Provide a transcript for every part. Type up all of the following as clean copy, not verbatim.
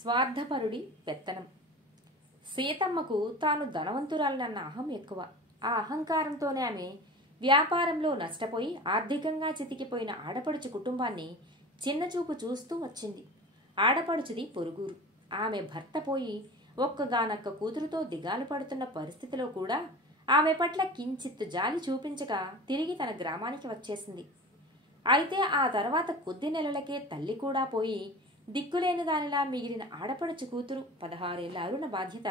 స్వార్థపరుడి పెత్తనం. సీతమ్మకు తాను ధనవంతురాలనన్న అహం ఎక్కువ. ఆ అహంకారంతోనే ఆమె వ్యాపారంలో నష్టపోయి ఆర్థికంగా చితికిపోయిన ఆడపడుచు కుటుంబాన్ని చిన్నచూపు చూస్తూ వచ్చింది. ఆడపడుచుది పొరుగురు. ఆమె భర్త పోయి ఒక్కగానొక్క కూతురుతో దిగాలు పడుతున్న పరిస్థితిలో కూడా ఆమె పట్ల కించిత్తు జాలి చూపించక తిరిగి తన గ్రామానికి వచ్చేసింది. అయితే ఆ తర్వాత కొద్ది నెలలకే తల్లి కూడా పోయి దిక్కులేని దానిలా మిగిలిన ఆడపడుచు కూతురు 16 ఏళ్ల అరుణ బాధ్యత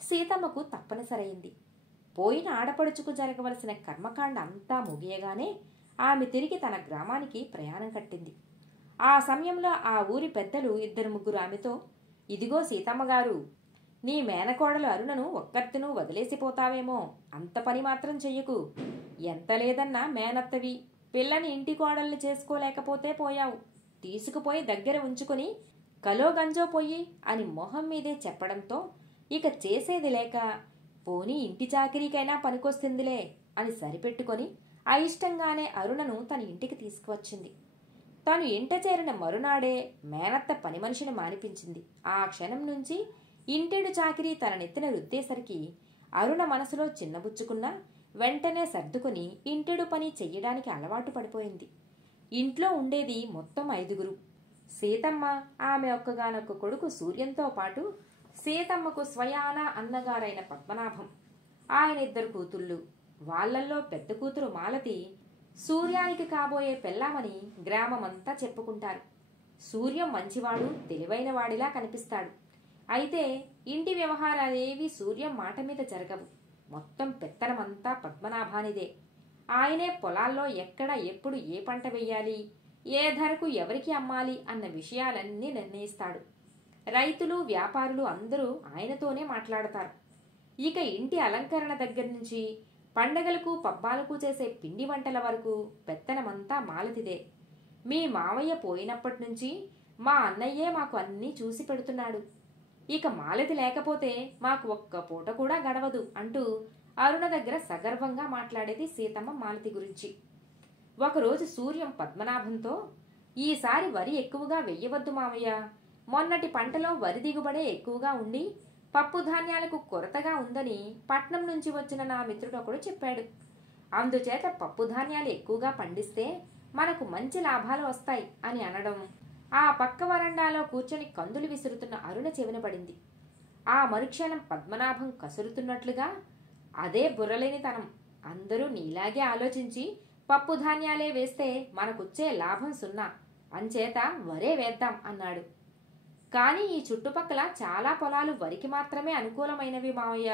సీతమ్మకు తప్పనిసరైంది. పోయిన ఆడపడుచుకు జరగవలసిన కర్మకాండ అంతా ముగియగానే ఆమె తిరిగి తన గ్రామానికి ప్రయాణం కట్టింది. ఆ సమయంలో ఆ ఊరి పెద్దలు 2-3 ఆమెతో, ఇదిగో సీతమ్మగారు, నీ మేనకోడలు అరుణను ఒక్కర్తిను వదిలేసిపోతావేమో, అంత పని మాత్రం చెయ్యకు. ఎంత లేదన్నా మేనత్తవి, పిల్లని ఇంటి కోడల్ని చేసుకోలేకపోతే పోయావు, తీసుకుపోయి దగ్గర ఉంచుకుని కలో గంజో పొయ్యి అని మొహం మీదే చెప్పడంతో ఇక చేసేది లేక, పోనీ ఇంటి చాకిరీకైనా పనికొస్తుందిలే అని సరిపెట్టుకొని అయిష్టంగానే అరుణను తన ఇంటికి తీసుకువచ్చింది. తను ఇంట చేరిన మరునాడే మేనత్త పని మనిషిని మానిపించింది. ఆ క్షణం నుంచి ఇంటెడు చాకిరీ తన నెత్తిన రుద్దేసరికి అరుణ మనసులో చిన్నబుచ్చుకున్నా వెంటనే సర్దుకుని ఇంటెడు పని చెయ్యడానికి అలవాటు పడిపోయింది. ఇంట్లో ఉండేది మొత్తం 5. సీతమ్మ, ఆమె ఒక్కగానొక్క కొడుకు సూర్యంతో పాటు సీతమ్మకు స్వయాన అన్నగారైన పద్మనాభం, ఆయన 2 కూతుళ్ళు. వాళ్లల్లో పెద్ద కూతురు మాలతి సూర్యానికి కాబోయే పెళ్ళామని గ్రామమంతా చెప్పుకుంటారు. సూర్యం మంచివాడు, తెలివైన వాడిలా కనిపిస్తాడు. అయితే ఇంటి వ్యవహారాలేవి సూర్యం మాట మీద జరగవు. మొత్తం పెత్తనమంతా పద్మనాభానిదే. ఆయనే పొలాల్లో ఎక్కడ ఎప్పుడు ఏ పంట వెయ్యాలి, ఏ ధరకు ఎవరికి అమ్మాలి అన్న విషయాలన్నీ నిర్ణయిస్తాడు. రైతులు, వ్యాపారులు అందరూ ఆయనతోనే మాట్లాడతారు. ఇక ఇంటి అలంకరణ దగ్గర నుంచి పండగలకు పబ్బాలకు చేసే పిండి వంటల వరకు పెత్తనమంతా మాలతిదే. మీ మావయ్య పోయినప్పటి నుంచి మా అన్నయ్యే మాకు అన్నీ చూసి పెడుతున్నాడు. ఇక మాలతి లేకపోతే మాకు ఒక్క పూట కూడా గడవదు అంటూ అరుణ దగ్గర సగర్వంగా మాట్లాడేది సీతమ్మ మాలతి గురించి. ఒకరోజు సూర్యం పద్మనాభంతో, ఈసారి వరి ఎక్కువగా వెయ్యవద్దు మావయ్య, మొన్నటి పంటలో వరి దిగుబడే ఎక్కువగా ఉండి పప్పు ధాన్యాలకు కొరతగా ఉందని పట్నం నుంచి వచ్చిన నా మిత్రుడొకడు చెప్పాడు. అందుచేత పప్పు ధాన్యాలు ఎక్కువగా పండిస్తే మనకు మంచి లాభాలు వస్తాయి అని అనడం ఆ పక్క వరండాలో కూర్చొని కందులు విసురుతున్న అరుణ చెవిన పడింది. ఆ మరుక్షణం పద్మనాభం కసురుతున్నట్లుగా, అదే బుర్రలేనితనం, అందరూ నీలాగే ఆలోచించి పప్పు ధాన్యాలే వేస్తే మనకొచ్చే లాభం 0, అంచేత వరే వేద్దాం అన్నాడు. కానీ ఈ చుట్టుపక్కల చాలా పొలాలు వరికి మాత్రమే అనుకూలమైనవి మావయ్య.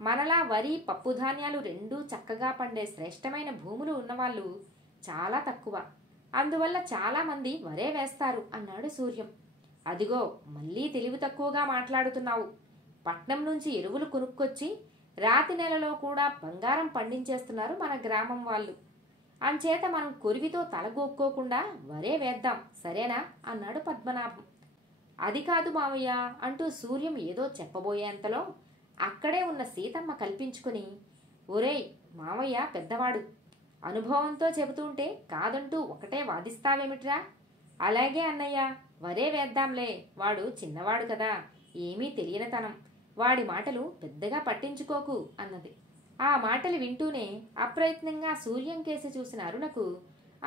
మనలా వరి, పప్పు ధాన్యాలు రెండూ చక్కగా పండే శ్రేష్టమైన భూములు ఉన్నవాళ్ళు చాలా తక్కువ. అందువల్ల చాలా మంది వరే వేస్తారు అన్నాడు సూర్యం. అదిగో మళ్ళీ తెలివి తక్కువగా మాట్లాడుతున్నావు. పట్నం నుంచి ఎరువులు కొనుక్కొచ్చి రాతి నెలలో కూడా బంగారం పండించేస్తున్నారు మన గ్రామం వాళ్ళు. అంచేత మనం కొరివితో తలగొక్కోకుండా వరే వేద్దాం, సరేనా అన్నాడు పద్మనాభం. అది కాదు మావయ్య అంటూ సూర్యం ఏదో చెప్పబోయేంతలో అక్కడే ఉన్న సీతమ్మ కల్పించుకుని, ఒరేయ్ మావయ్య పెద్దవాడు, అనుభవంతో చెబుతుంటే కాదంటూ ఒకటే వాదిస్తావేమిట్రా? అలాగే అన్నయ్య, వరే వేద్దాంలే, వాడు చిన్నవాడు కదా, ఏమీ తెలియనితనం, వాడి మాటలు పెద్దగా పట్టించుకోకు అన్నది. ఆ మాటలు వింటూనే అప్రయత్నంగా సూర్యం కేసి చూసిన అరుణకు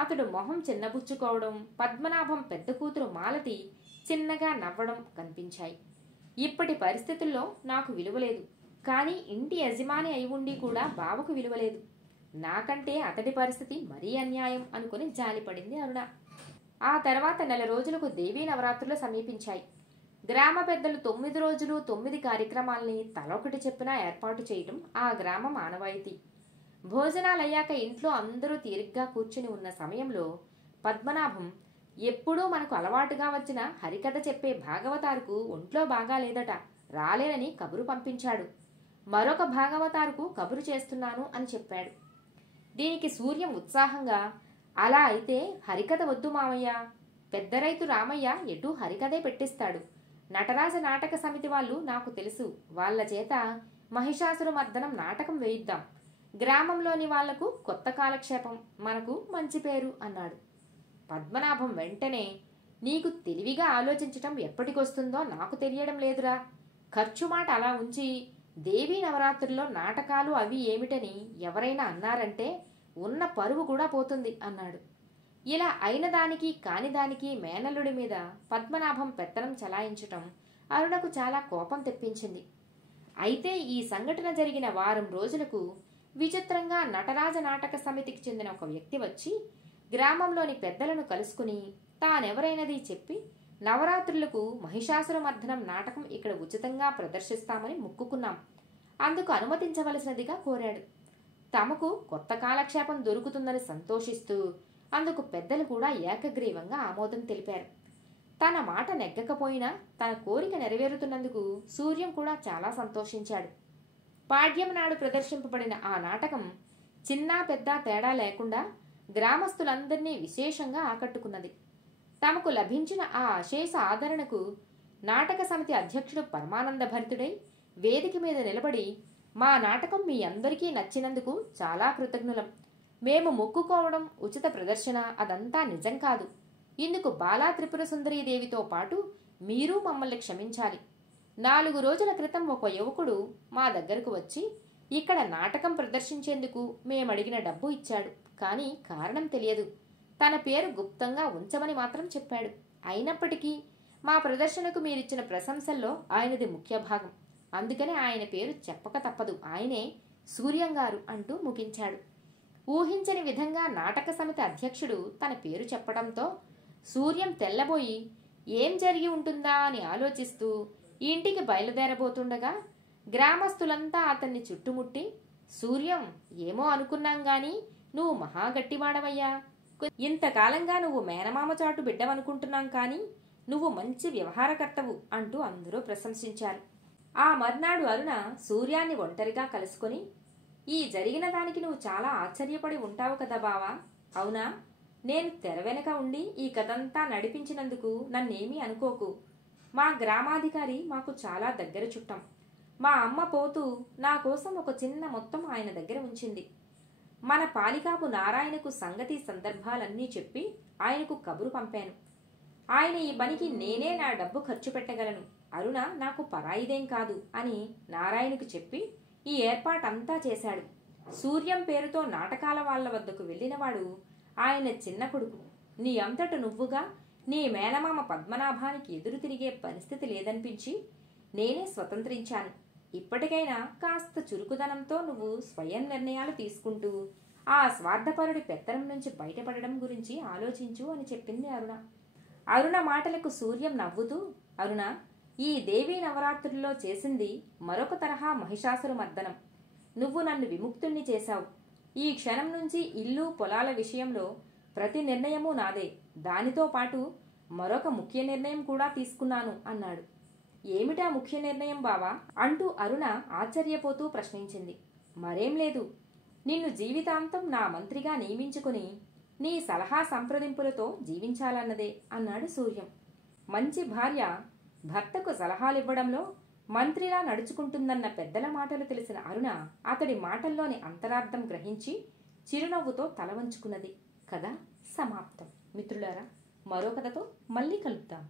అతడు మొహం చిన్నబుచ్చుకోవడం, పద్మనాభం పెద్ద కూతురు మాలతి చిన్నగా నవ్వడం కనిపించాయి. ఇప్పటి పరిస్థితుల్లో నాకు విలువలేదు, కానీ ఇంటి యజమాని అయి ఉండి కూడా బావకు విలువలేదు. నాకంటే అతడి పరిస్థితి మరీ అన్యాయం అనుకుని జాలిపడింది అరుణ. ఆ తర్వాత నెల రోజులకు దేవీ నవరాత్రులు సమీపించాయి. గ్రామ పెద్దలు 9 రోజులు 9 కార్యక్రమాల్ని తలొకటి చెప్పినా ఏర్పాటు చేయడం ఆ గ్రామం ఆనవాయితీ. భోజనాలయ్యాక ఇంట్లో అందరూ తీరిగ్గా కూర్చుని ఉన్న సమయంలో పద్మనాభం ఎప్పుడూ మనకు అలవాటుగా వచ్చిన హరికథ చెప్పే భాగవతారుకు ఒంట్లో బాగాలేదట, రాలేనని కబురు పంపించాడు. మరొక భాగవతారుకు కబురు చేస్తున్నాను అని చెప్పాడు. దీనికి సూర్యం ఉత్సాహంగా, అలా అయితే హరికథ వద్దు మావయ్య, పెద్ద రైతు రామయ్య ఎటూ హరికథే పెట్టిస్తాడు. నటరాజ నాటక సమితి వాళ్ళు నాకు తెలుసు, వాళ్ల చేత మహిషాసురమర్దనం నాటకం వేయిద్దాం. గ్రామంలోని వాళ్లకు కొత్త కాలక్షేపం, మనకు మంచి పేరు అన్నాడు. పద్మనాభం వెంటనే, నీకు తెలివిగా ఆలోచించటం ఎప్పటికొస్తుందో నాకు తెలియడం లేదురా. ఖర్చు మాట అలా ఉంచి దేవీ నవరాత్రుల్లో నాటకాలు అవి ఏమిటని ఎవరైనా అన్నారంటే ఉన్న పరువు కూడా పోతుంది అన్నాడు. ఇలా అయిన దానికి కాని దానికి మేనల్లుడి మీద పద్మనాభం పెత్తనం చలాయించటం అరుణకు చాలా కోపం తెప్పించింది. అయితే ఈ సంఘటన జరిగిన వారం రోజులకు విచిత్రంగా నటరాజ నాటక సమితికి చెందిన ఒక వ్యక్తి వచ్చి గ్రామంలోని పెద్దలను కలుసుకుని తానెవరైనది చెప్పి నవరాత్రులకు మహిషాసురమర్దనం నాటకం ఇక్కడ ఉచితంగా ప్రదర్శిస్తామని మొక్కుకున్నాం, అందుకు అనుమతించవలసినదిగా కోరాడు. తమకు కొత్త కాలక్షేపం దొరుకుతుందని సంతోషిస్తూ అందుకు పెద్దలు కూడా ఏకగ్రీవంగా ఆమోదం తెలిపారు. తన మాట నెగ్గకపోయినా తన కోరిక నెరవేరుతున్నందుకు సూర్యం కూడా చాలా సంతోషించాడు. పాడ్యం నాడు ప్రదర్శింపబడిన ఆ నాటకం చిన్నా పెద్ద తేడా లేకుండా గ్రామస్తులందరినీ విశేషంగా ఆకట్టుకున్నది. తమకు లభించిన ఆ అశేష ఆదరణకు నాటక సమితి అధ్యక్షుడు పరమానంద భరితుడై వేదిక మీద నిలబడి, మా నాటకం మీ అందరికీ నచ్చినందుకు చాలా కృతజ్ఞులం. మేము మొక్కుకోవడం, ఉచిత ప్రదర్శన అదంతా నిజం కాదు. ఇందుకు బాలా త్రిపుర సుందరీదేవితో పాటు మీరు మమ్మల్ని క్షమించాలి. 4 రోజుల క్రితం ఒక యువకుడు మా దగ్గరకు వచ్చి ఇక్కడ నాటకం ప్రదర్శించేందుకు మేమడిగిన డబ్బు ఇచ్చాడు. కానీ కారణం తెలియదు. తన పేరు గుప్తంగా ఉంచమని మాత్రం చెప్పాడు. అయినప్పటికీ మా ప్రదర్శనకు మీరిచ్చిన ప్రశంసల్లో ఆయనది ముఖ్య భాగం. అందుకని ఆయన పేరు చెప్పక తప్పదు. ఆయనే సూర్యంగారు అంటూ ముగించాడు. ఊహించని విధంగా నాటక సమితి అధ్యక్షుడు తన పేరు చెప్పడంతో సూర్యం తెల్లబోయి ఏం జరిగి ఉంటుందా అని ఆలోచిస్తూ ఇంటికి బయలుదేరబోతుండగా గ్రామస్తులంతా అతన్ని చుట్టుముట్టి, సూర్యం, ఏమో అనుకున్నాం గాని నువ్వు మహాగట్టివాడవయ్యా. ఇంతకాలంగా నువ్వు మేనమామ చాటు బిడ్డవనుకుంటున్నాం కానీ నువ్వు మంచి వ్యవహారకర్తవు అంటూ అందరూ ప్రశంసించారు. ఆ మర్నాడు అరుణ సూర్యాన్ని ఒంటరిగా కలుసుకొని, ఈ జరిగిన దానికి నువ్వు చాలా ఆశ్చర్యపడి ఉంటావు కదా బావా, అవునా? నేను తెర వెనక ఉండి ఈ కథంతా నడిపించినందుకు నన్నేమీ అనుకోకు. మా గ్రామాధికారి మాకు చాలా దగ్గర చుట్టం. మా అమ్మ పోతూ నా కోసం ఒక చిన్న మొత్తం ఆయన దగ్గర ఉంచింది. మన పాలికాపు నారాయణకు సంగతి సందర్భాలన్నీ చెప్పి ఆయనకు కబురు పంపాను. ఆయన ఈ పనికి నేనే నా డబ్బు ఖర్చు పెట్టగలను, అరుణ నాకు పరాయిదేం కాదు అని నారాయణకు చెప్పి ఈ ఏర్పాటంతా చేశాడు. సూర్యం పేరుతో నాటకాల వాళ్ల వద్దకు వెళ్ళినవాడు ఆయన చిన్న కొడుకు. నీ అంతట నువ్వుగా నీ మేనమామ పద్మనాభానికి ఎదురు తిరిగే పరిస్థితి లేదనిపించి నేనే స్వతంత్రించాను. ఇప్పటికైనా కాస్త చురుకుదనంతో నువ్వు స్వయం నిర్ణయాలు తీసుకుంటూ ఆ స్వార్థపరుడి పెత్తనం నుంచి బయటపడడం గురించి ఆలోచించు అని చెప్పింది అరుణ. అరుణ మాటలకు సూర్యం నవ్వుతూ, అరుణ, ఈ దేవీ నవరాత్రుల్లో చేసింది మరొక తరహా మహిషాసురమర్దనం. నువ్వు నన్ను విముక్తుణ్ణి చేశావు. ఈ క్షణం నుంచి ఇల్లు పొలాల విషయంలో ప్రతి నిర్ణయమూ నాదే. దానితో పాటు మరొక ముఖ్య నిర్ణయం కూడా తీసుకున్నాను అన్నాడు. ఏమిటా ముఖ్య నిర్ణయం బావా అంటూ అరుణ ఆశ్చర్యపోతూ ప్రశ్నించింది. మరేం లేదు, నిన్ను జీవితాంతం నా మంత్రిగా నియమించుకుని నీ సలహా సంప్రదింపులతో జీవించాలన్నదే అన్నాడు సూర్యం. మంచి భార్య భర్తకు సలహాలివ్వడంలో మంత్రిలా నడుచుకుంటుందన్న పెద్దల మాటలు తెలిసిన అరుణ అతడి మాటల్లోని అంతరార్థం గ్రహించి చిరునవ్వుతో తల వంచుకున్నది. కథ సమాప్తం. మిత్రులారా, మరో కథతో మళ్ళీ కలుద్దాం.